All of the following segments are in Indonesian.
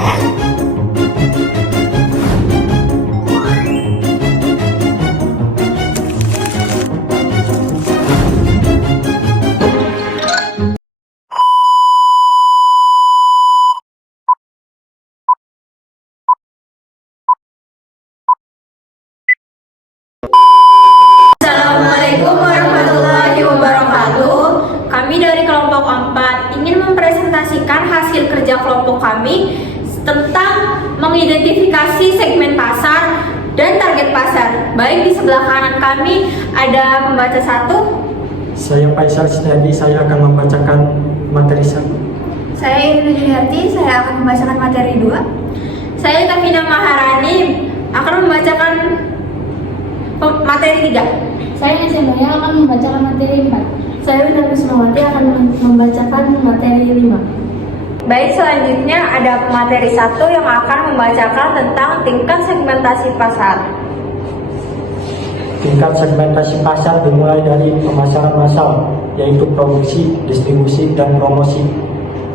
Assalamualaikum warahmatullahi wabarakatuh. Kami dari kelompok 4 ingin mempresentasikan hasil kerja kelompok kami tentang mengidentifikasi segmen pasar dan target pasar. Baik, di sebelah kanan kami ada pembaca 1. Saya Faisal Setiadi, saya akan membacakan materi 1. Saya Ibnu Juniarti, saya akan membacakan materi 2. Saya Tafina Maharani akan membacakan materi 3. Saya Nesendaya akan membacakan materi 4. Saya Wina Kusmawati akan membacakan materi 5. Baik, selanjutnya ada materi 1 yang akan membacakan tentang tingkat segmentasi pasar. Tingkat segmentasi pasar dimulai dari pemasaran massal, yaitu produksi, distribusi, dan promosi.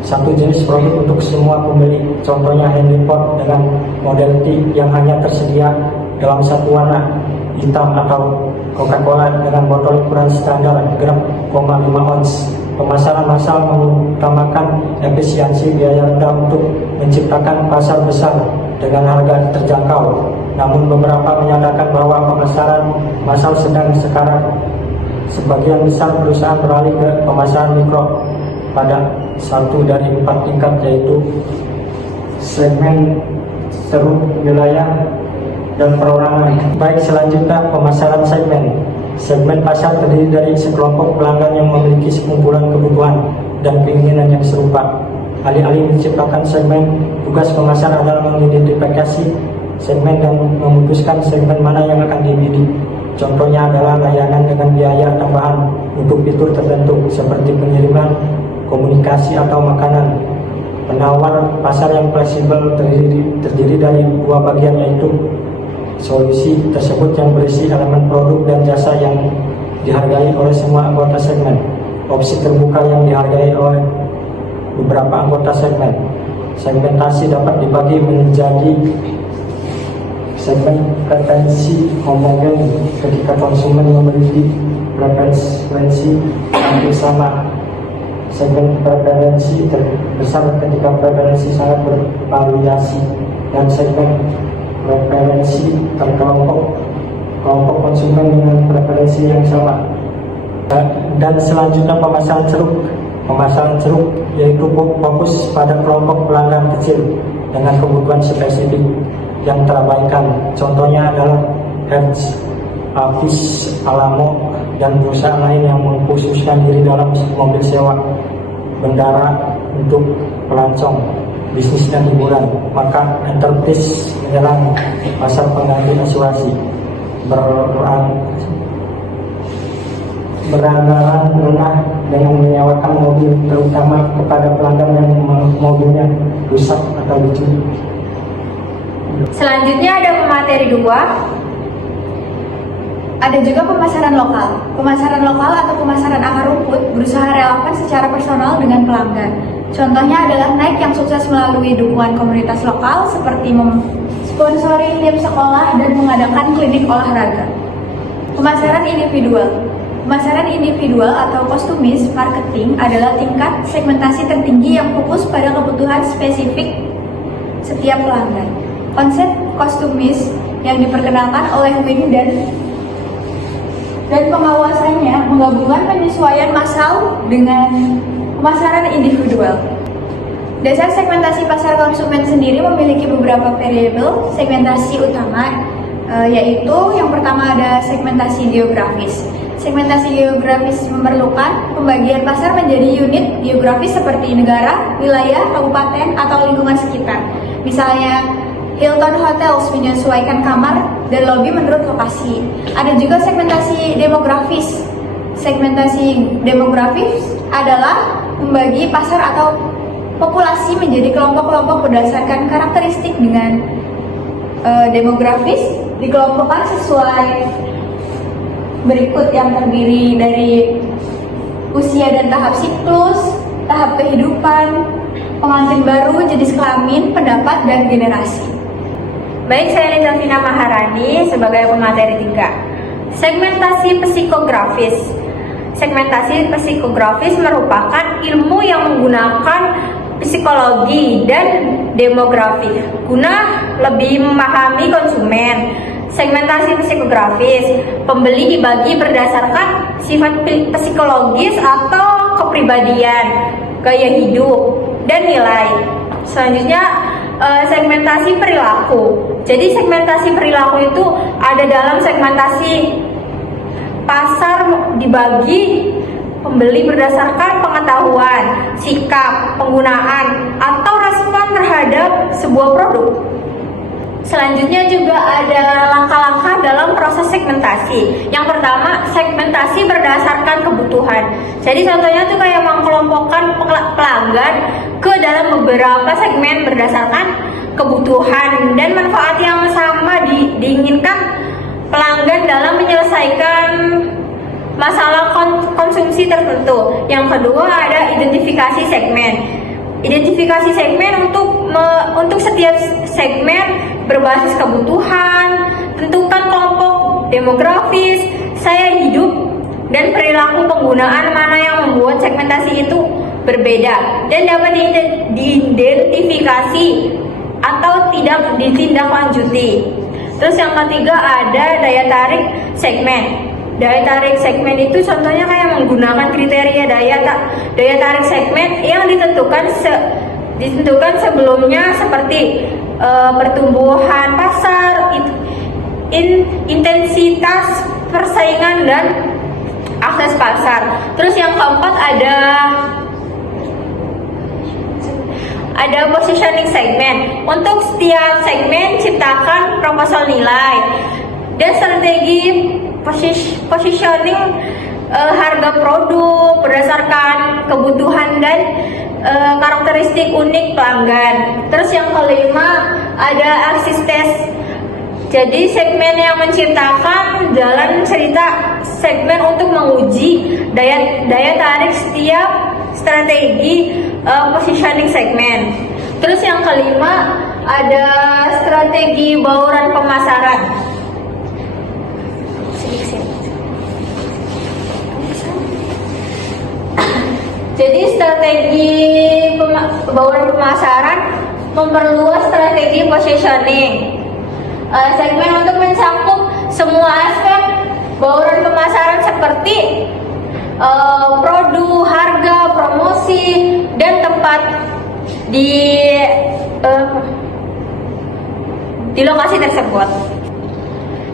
Satu jenis produk untuk semua pembeli, contohnya handphone dengan model T yang hanya tersedia dalam satu warna, hitam, atau Coca-Cola dengan botol ukuran standar gram 0,5 ons. Pemasaran massal mengutamakan efisiensi biaya rendah untuk menciptakan pasar besar dengan harga terjangkau. Namun beberapa menyatakan bahwa pemasaran massal sedang sekarang sebagian besar perusahaan beralih ke pemasaran mikro pada 1 dari 4 tingkat, yaitu segmen, ceruk, wilayah, dan perorangan. Baik, selanjutnya pemasaran segmen. Segmen pasar terdiri dari sekelompok pelanggan yang memiliki sekumpulan kebutuhan dan keinginan yang serupa. Alih-alih menciptakan segmen, tugas pemasar adalah mengidentifikasi segmen dan memutuskan segmen mana yang akan dibidik. Contohnya adalah layanan dengan biaya tambahan untuk fitur tertentu seperti pengiriman, komunikasi, atau makanan. Penawar pasar yang fleksibel terdiri dari 2 bagian, yaitu solusi tersebut yang berisi elemen produk dan jasa yang dihargai oleh semua anggota segmen. Opsi terbuka yang dihargai oleh beberapa anggota segmen. Segmentasi dapat dibagi menjadi segmen preferensi homogen ketika konsumen memiliki preferensi hampir sama. Segmen preferensi terbesar ketika preferensi sangat bervariasi, dan segmen preferensi terkelompok kelompok konsumen dengan preferensi yang sama. Dan selanjutnya pemasaran ceruk. Pemasaran ceruk yaitu fokus pada kelompok pelanggan kecil dengan kebutuhan spesifik yang terabaikan. Contohnya adalah Hertz, Avis, Alamo, dan perusahaan lain yang mengkhususkan diri dalam mobil sewa, bendara untuk pelancong, bisnis dan hiburan. Maka enterprise menyerang pasar pengganti asuransi, beranggaran rendah dengan menyewakan mobil, terutama kepada pelanggan yang mobilnya rusak atau dicuri. Selanjutnya ada materi 2. Ada juga pemasaran lokal. Pemasaran lokal atau pemasaran akar rumput berusaha relevan secara personal dengan pelanggan. Contohnya adalah Nike yang sukses melalui dukungan komunitas lokal seperti sponsori tim sekolah dan mengadakan klinik olahraga. Pemasaran individual. Pemasaran individual atau customize marketing adalah tingkat segmentasi tertinggi yang fokus pada kebutuhan spesifik setiap pelanggan. Konsep customize yang diperkenalkan oleh Wing dan pengawasannya menggabungkan penyesuaian massal dengan pemasaran individual. Dasar segmentasi pasar konsumen sendiri memiliki beberapa variabel segmentasi utama, yaitu yang pertama ada segmentasi geografis. Segmentasi geografis memerlukan pembagian pasar menjadi unit geografis seperti negara, wilayah, kabupaten, atau lingkungan sekitar. Misalnya, Hilton Hotels menyesuaikan kamar dan lobi menurut lokasi. Ada juga segmentasi demografis. Segmentasi demografis adalah membagi pasar atau populasi menjadi kelompok-kelompok berdasarkan karakteristik dengan demografis dikelompokkan sesuai berikut yang terdiri dari usia dan tahap siklus, tahap kehidupan, pengantin baru, jenis kelamin, pendapat, dan generasi. Baik, saya Lita Vina Maharani sebagai pemateri 3. Segmentasi psikografis. Segmentasi psikografis merupakan ilmu yang menggunakan psikologi dan demografi guna lebih memahami konsumen. Segmentasi psikografis, pembeli dibagi berdasarkan sifat psikologis atau kepribadian, gaya hidup, dan nilai. Selanjutnya, segmentasi perilaku. Jadi segmentasi perilaku itu ada dalam segmentasi pasar dibagi pembeli berdasarkan pengetahuan, sikap, penggunaan, atau respon terhadap sebuah produk. Selanjutnya juga ada langkah-langkah dalam proses segmentasi. Yang pertama, segmentasi berdasarkan kebutuhan. Jadi contohnya tuh kayak mengelompokkan pelanggan ke dalam beberapa segmen berdasarkan kebutuhan dan manfaat yang sama diinginkan pelanggan dalam menyelesaikan masalah konsumsi tertentu. Yang kedua ada identifikasi segmen. Identifikasi segmen untuk setiap segmen berbasis kebutuhan, tentukan kelompok demografis, saya hidup, dan perilaku penggunaan mana yang membuat segmentasi itu berbeda dan dapat diidentifikasi atau tidak ditindaklanjuti. Terus yang ketiga ada daya tarik segmen. Daya tarik segmen itu contohnya kayak menggunakan kriteria daya tarik segmen yang ditentukan sebelumnya seperti pertumbuhan pasar, intensitas persaingan, dan akses pasar. Terus yang keempat ada positioning segmen. Untuk setiap segmen ciptakan proposal nilai dan strategi positioning harga produk berdasarkan kebutuhan dan karakteristik unik pelanggan. Terus yang kelima ada axis test. Jadi segmen yang menciptakan jalan cerita segmen untuk menguji daya tarik setiap strategi positioning segmen. Terus yang kelima ada strategi bauran pemasaran. Jadi strategi bauran pemasaran memperluas strategi positioning segmen untuk mencakup semua aspek bauran pemasaran seperti produk, harga, promosi, dan tempat di lokasi tersebut.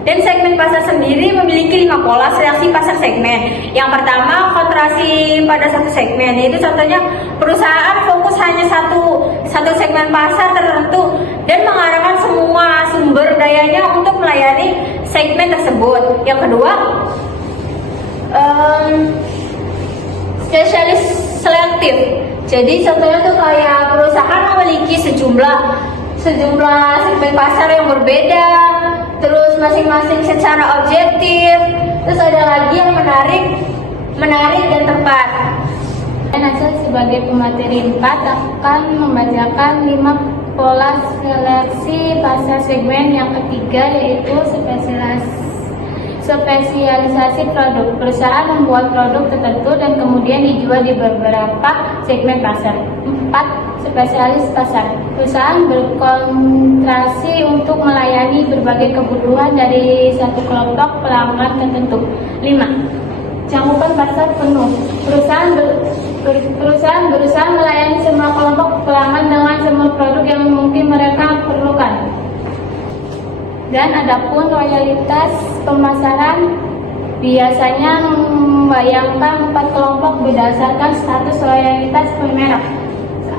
Dan segmen pasar sendiri memiliki 5 pola seleksi pasar segmen. Yang pertama, konsentrasi pada satu segmen. Yaitu contohnya perusahaan fokus hanya satu segmen pasar tertentu dan mengarahkan semua sumber dayanya untuk melayani segmen tersebut. Yang kedua, spesialis selektif. Jadi contohnya tuh kayak perusahaan memiliki sejumlah segmen pasar yang berbeda, terus masing-masing secara objektif. Terus ada lagi yang menarik dan tepat. Dan hasil sebagai pemateri 4 akan membacakan 5 pola seleksi pasar segmen. Yang ketiga yaitu spesialisasi produk. Perusahaan membuat produk tertentu dan kemudian dijual di beberapa segmen pasar. 4. Spesialis pasar. Perusahaan berkonsentrasi untuk melayani berbagai kebutuhan dari satu kelompok pelanggan tertentu. 5. Cakupan pasar penuh. Perusahaan berusaha melayani semua kelompok pelanggan dengan semua produk yang mungkin mereka perlukan. Dan adapun loyalitas pemasaran biasanya membayangkan 4 kelompok berdasarkan status loyalitas pemerek.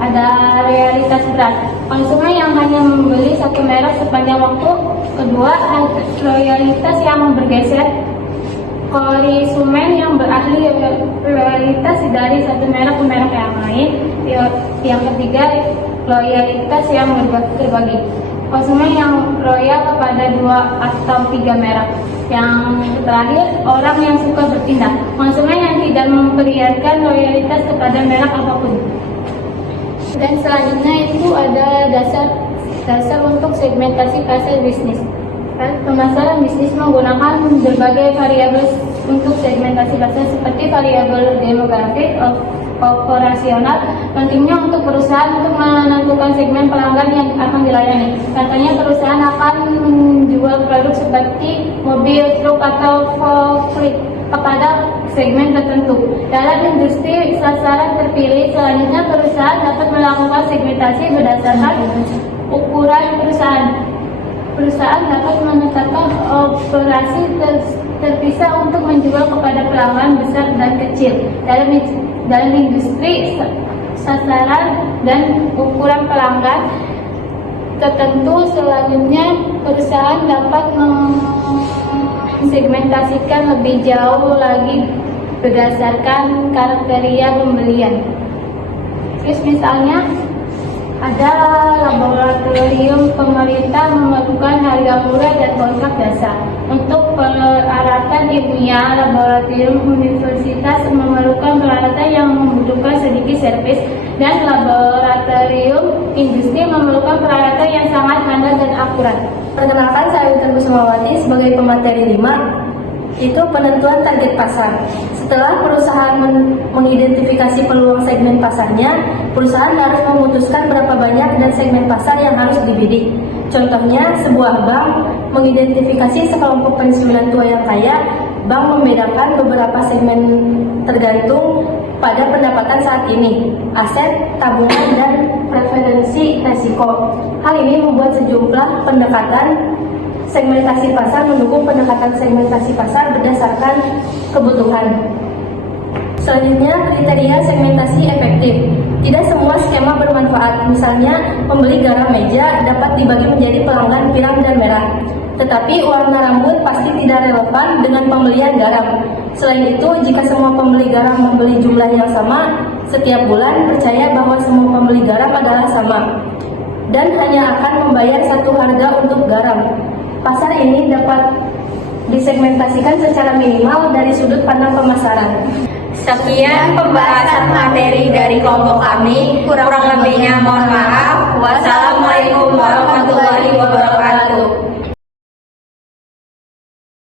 Ada loyalitas berat, konsumen yang hanya membeli satu merek sepanjang waktu. Kedua, loyalitas yang bergeser, konsumen yang beralih loyalitas dari satu merek ke merek yang lain. Yang ketiga, loyalitas yang berbagi, konsumen yang loyal kepada 2 atau 3 merek. Yang terakhir, orang yang suka berpindah, konsumen yang tidak memperlihatkan loyalitas kepada merek apapun. Dan selanjutnya itu ada dasar untuk segmentasi pasar bisnis. Pemasaran bisnis menggunakan berbagai variabel untuk segmentasi pasar seperti variabel demografik, operasional. Pentingnya untuk perusahaan untuk menentukan segmen pelanggan yang akan dilayani. Contohnya perusahaan akan menjual produk seperti mobil, truk atau forklift kepada segmen tertentu. Dalam industri sasaran terpilih, selanjutnya perusahaan dapat melakukan segmentasi berdasarkan ukuran perusahaan. Perusahaan dapat menetapkan operasi terpisah untuk menjual kepada pelanggan besar dan kecil. Dalam industri sasaran dan ukuran pelanggan tertentu, selanjutnya perusahaan dapat mensegmentasikan lebih jauh lagi berdasarkan kriteria pembelian. Terus misalnya ada laboratorium pemerintah memerlukan harga murah dan kontrak dasar. Untuk peralatan ilmiah, laboratorium universitas memerlukan peralatan yang membutuhkan sedikit servis, dan laboratorium industri memerlukan peralatan yang sangat handal dan akurat. Perkenalkan, saya Winter Kusumawati sebagai pemateri 5, itu penentuan target pasar. Setelah perusahaan mengidentifikasi peluang segmen pasarnya, perusahaan harus memutuskan berapa banyak dan segmen pasar yang harus dibidik. Contohnya, sebuah bank mengidentifikasi sekelompok pensiunan tua yang kaya. Bank membedakan beberapa segmen tergantung pada pendapatan saat ini, aset, tabungan, dan preferensi resiko. Hal ini membuat sejumlah pendekatan segmentasi pasar mendukung pendekatan segmentasi pasar berdasarkan kebutuhan. Selanjutnya, kriteria segmentasi efektif. Tidak semua skema bermanfaat. Misalnya, pembeli garam meja dapat dibagi menjadi pelanggan pirang dan merah. Tetapi warna rambut pasti tidak relevan dengan pembelian garam. Selain itu, jika semua pembeli garam membeli jumlah yang sama setiap bulan, percaya bahwa semua pembeli garam adalah sama dan hanya akan membayar satu harga untuk garam. Pasar ini dapat disegmentasikan secara minimal dari sudut pandang pemasaran. Sekian pembahasan materi dari kelompok kami. Kurang lebihnya mohon maaf. Wassalamualaikum warahmatullahi wabarakatuh.